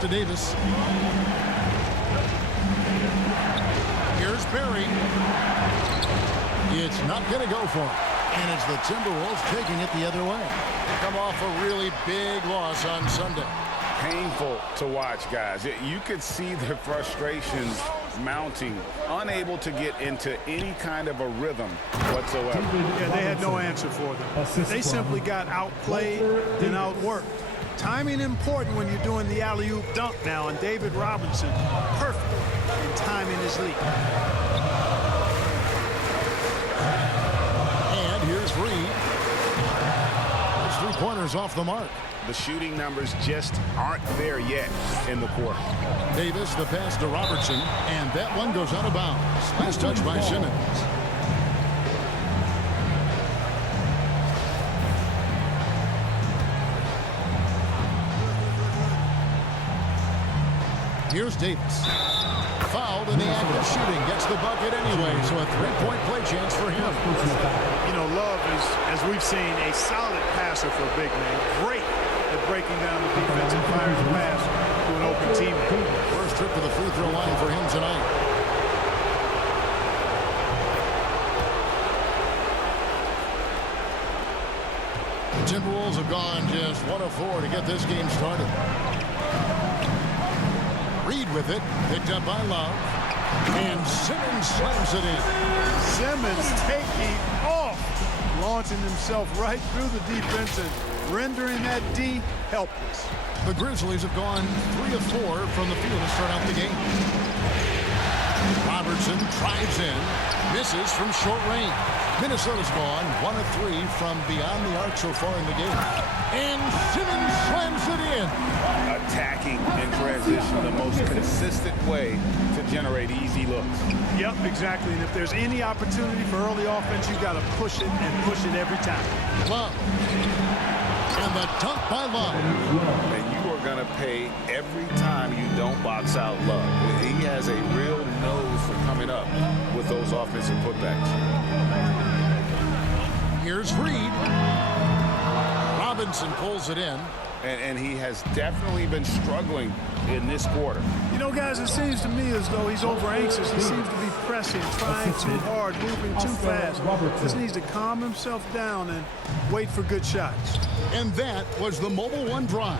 to Davis. Here's Berry. It's not going to go for him. And it's the Timberwolves taking it the other way. Come off a really big loss on Sunday. Painful to watch, guys. You could see their frustrations mounting, unable to get into any kind of a rhythm whatsoever. Yeah, they had no answer for them. They simply got outplayed and outworked. Timing important when you're doing the alley-oop dunk now, and David Robinson, perfect in timing his leap. And here's Reed. His three-pointers off the mark. The shooting numbers just aren't there yet in the quarter. Davis, the pass to Robertson, and that one goes out of bounds. Last touch by Simmons. Here's Davis. Fouled in the act of shooting. Gets the bucket anyway, so a three-point play chance for him. You know, Love is, as we've seen, a solid passer for a big man. Great at breaking down the defense and firing the pass to an open teammate. First trip to the free throw line for him tonight. The Timberwolves have gone just 1 of 4 to get this game started. Reed with it, picked up by Love, and Simmons slams it in. Simmons taking off, launching himself right through the defense and rendering that D helpless. The Grizzlies have gone 3 of 4 from the field to start out the game. Robertson drives in, misses from short range. Minnesota's gone 1 of 3 from beyond the arc so far in the game. And Simmons slams it in. Attacking in transition, the most consistent way to generate easy looks. Yep, exactly. And if there's any opportunity for early offense, you got to push it and push it every time. Love. And the dunk by Love. And you are going to pay every time you don't box out Love. He has a real nose for coming up with those offensive putbacks. Here's Reed. Robinson pulls it in. And he has definitely been struggling in this quarter. You know, guys, it seems to me as though he's over anxious. He seems to be pressing, trying too hard, moving too fast. Just needs to calm himself down and wait for good shots. And that was the Mobile One drive.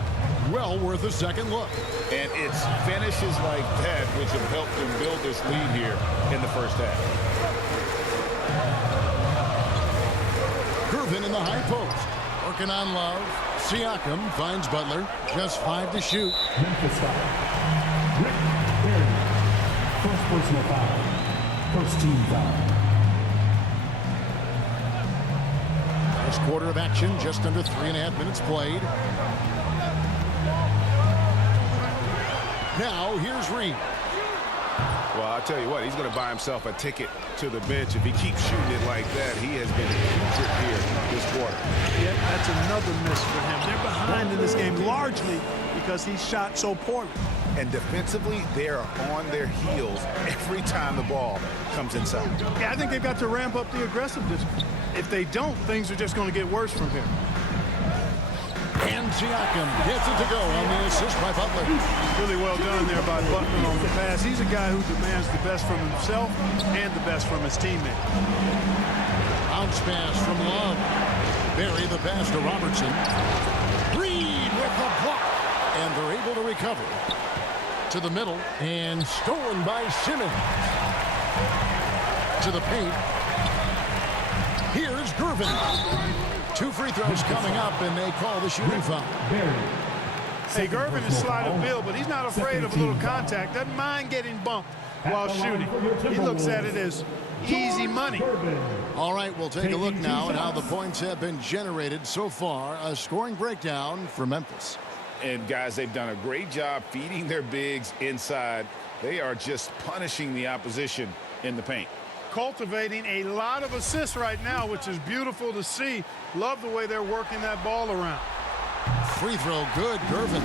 Well worth a second look. And it's finishes like that which have helped him build this lead here in the first half. Gervin in the high post. Working on Love. Siakam finds Butler. Just 5 to shoot. Memphis foul. Rick Barry. First personal foul. First team foul. First quarter of action, just under 3.5 minutes played. Now, here's Reed. Well, I'll tell you what, he's going to buy himself a ticket to the bench. If he keeps shooting it like that, he has been putrid here this quarter. Yeah, that's another miss for him. They're behind in this game largely because he shot so poorly. And defensively, they are on their heels every time the ball comes inside. Yeah, I think they've got to ramp up the aggressiveness. If they don't, things are just going to get worse from here. And Siakam gets it to go on the assist by Butler. Really well done there by Butler on the pass. He's a guy who demands the best from himself and the best from his teammate. Bounce pass from Love. Barry the pass to Robertson. Reed with the block. And they're able to recover. To the middle. And stolen by Simmons. To the paint. Here's Gervin. 2 free throws coming up, and they call the shooting foul. Hey, Gervin is sleight of field, but he's not afraid of a little contact. Doesn't mind getting bumped while shooting. He looks at it as easy money. All right, we'll take a look now at how the points have been generated so far. A scoring breakdown for Memphis. And, guys, they've done a great job feeding their bigs inside. They are just punishing the opposition in the paint. Cultivating a lot of assists right now, which is beautiful to see. Love the way they're working that ball around. Free throw good, Gervin.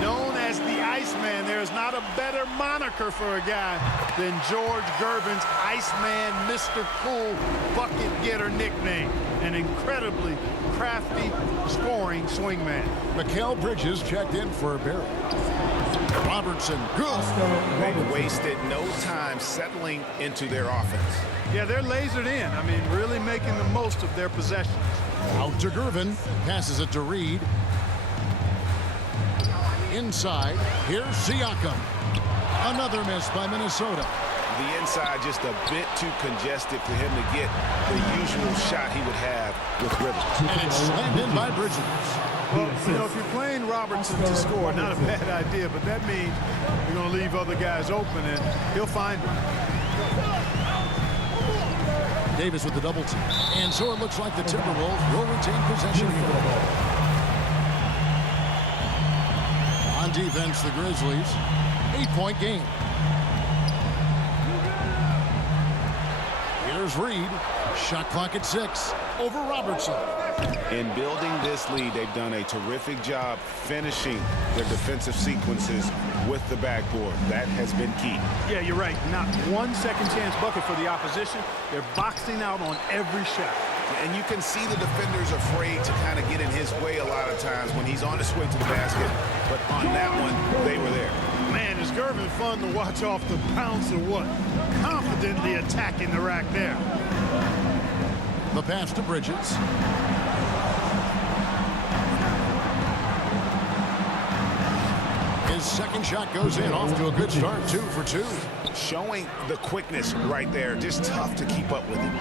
Known as the Iceman, there's not a better moniker for a guy than George Gervin's Iceman, Mr. Cool bucket getter nickname. An incredibly crafty scoring swingman. Mikal Bridges checked in for Barry. Robertson, good. They wasted no time settling into their offense. Yeah, they're lasered in. I mean, really making the most of their possessions. Out to Gervin. Passes it to Reed. Inside. Here's Siakam. Another miss by Minnesota. The inside just a bit too congested for him to get the usual shot he would have with Rivers. And it's slammed in by Bridges. Well, you know, if you're playing Robertson to score, not a bad idea, but that means you're going to leave other guys open, and he'll find them. Davis with the double team. And so it looks like the Timberwolves will retain possession here. On defense, the Grizzlies. 8-point game. Here's Reed. Shot clock at 6. Over Robertson. In building this lead, they've done a terrific job finishing their defensive sequences with the backboard. That has been key. Yeah, you're right. Not one second chance bucket for the opposition. They're boxing out on every shot. And you can see the defenders afraid to kind of get in his way a lot of times when he's on his way to the basket. But on that one, they were there. Man, is Gervin fun to watch off the bounce or what? Confidently attacking the rack there. The pass to Bridges. His second shot goes in, off to a good start, 2 for 2. Showing the quickness right there. Just tough to keep up with him.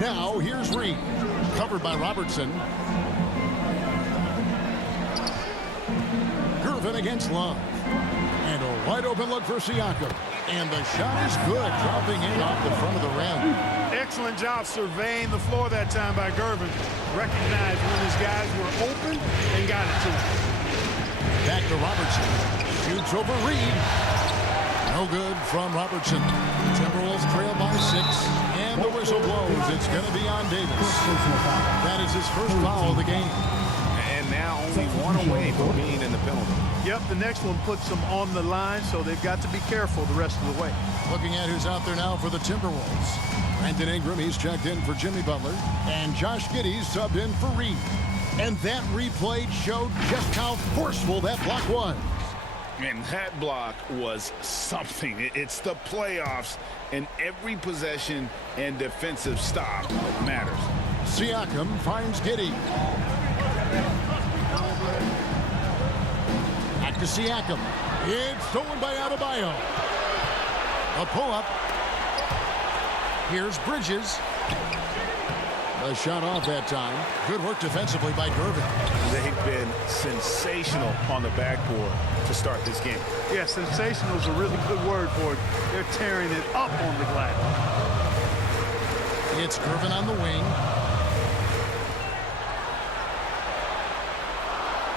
Now, here's Reed. Covered by Robertson. Gervin against Love. And a wide open look for Siakam. And the shot is good, dropping in off the front of the rim. Excellent job surveying the floor that time by Gervin. Recognized when his guys were open and got it to him. Back to Robertson. Shoots over Reed. No good from Robertson. Timberwolves trail by 6. And the whistle blows. It's going to be on Davis. That is his first foul of the game. And now only one away from being in the penalty. Yep, the next one puts them on the line, so they've got to be careful the rest of the way. Looking at who's out there now for the Timberwolves. Brandon Ingram, he's checked in for Jimmy Butler. And Josh Giddey's subbed in for Reed. And that replay showed just how forceful that block was. And that block was something. It's the playoffs, and every possession and defensive stop matters. Siakam finds Giddey. Back to Siakam. It's stolen by Adebayo. A pull-up. Here's Bridges. A shot off that time. Good work defensively by Gervin. They've been sensational on the backboard to start this game. Yeah, sensational is a really good word for it. They're tearing it up on the glass. It's Gervin on the wing.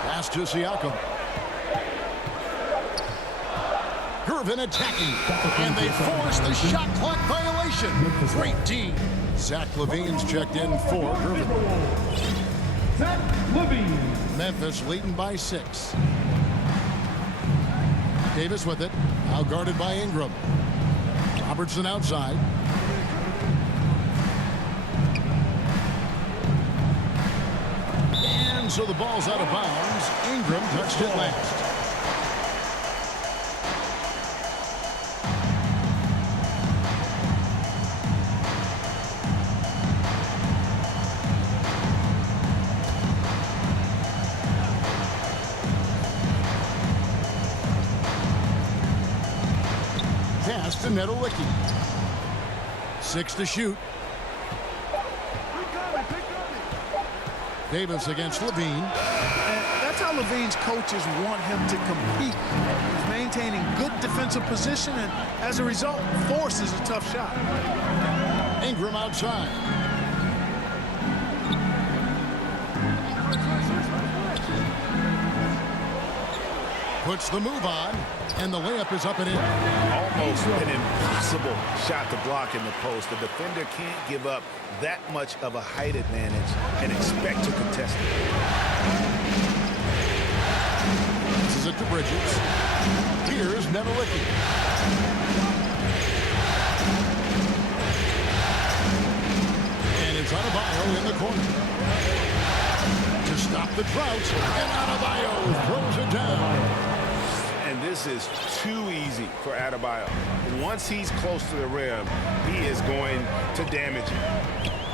Pass to Siakam. Gervin attacking. And they force the shot clock violation. Great D. Zach LaVine's checked in for Gervin. Zach LaVine. Memphis leading by 6. Davis with it. Now guarded by Ingram. Robertson outside. And so the ball's out of bounds. Ingram touched it last. Pass to Nedolicki. 6 to shoot. Davis against LaVine. And that's how LaVine's coaches want him to compete. He's maintaining good defensive position and, as a result, forces a tough shot. Ingram outside. puts the move on, and the layup is up and in. Almost an impossible shot to block in the post. The defender can't give up that much of a height advantage and expect to contest it. This is it to Bridges. Here's Nevalicki. And it's Adebayo in the corner. To stop the drought, and Adebayo throws it down. And this is too easy for Adebayo. Once he's close to the rim, he is going to damage it.